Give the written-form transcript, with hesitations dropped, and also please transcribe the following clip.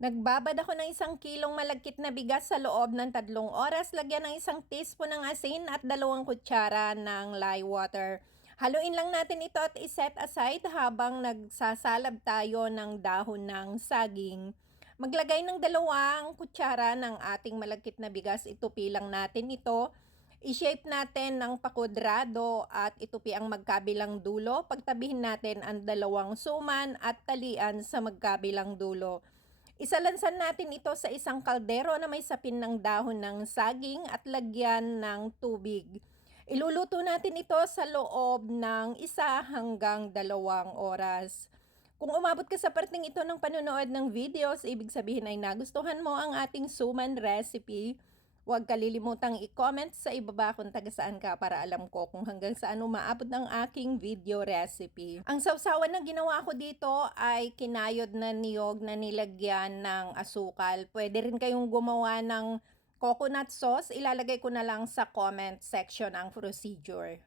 Nagbabad ako ng 1 kilong malagkit na bigas sa loob ng 3 oras. Lagyan ng 1 teaspoon ng asin at 2 kutsara ng lye water. Haluin lang natin ito at iset aside habang nagsasalab tayo ng dahon ng saging. Maglagay ng 2 kutsara ng ating malagkit na bigas. Itupi lang natin ito. I-shape natin ng pakudrado at itupi ang magkabilang dulo. Pagtabihin natin ang 2 suman at talian sa magkabilang dulo. Isalansan natin ito sa isang kaldero na may sapin ng dahon ng saging at lagyan ng tubig. Iluluto natin ito sa loob ng 1 hanggang 2 oras. Kung umabot ka sa parteng ito ng panonood ng videos, ibig sabihin ay nagustuhan mo ang ating suman recipe. Huwag kalilimutang i-comment sa ibaba kung taga saan ka para alam ko kung hanggang saan umaabot ng aking video recipe. Ang sausawan na ginawa ko dito ay kinayod na niyog na nilagyan ng asukal. Pwede rin kayong gumawa ng coconut sauce. Ilalagay ko na lang sa comment section ang procedure.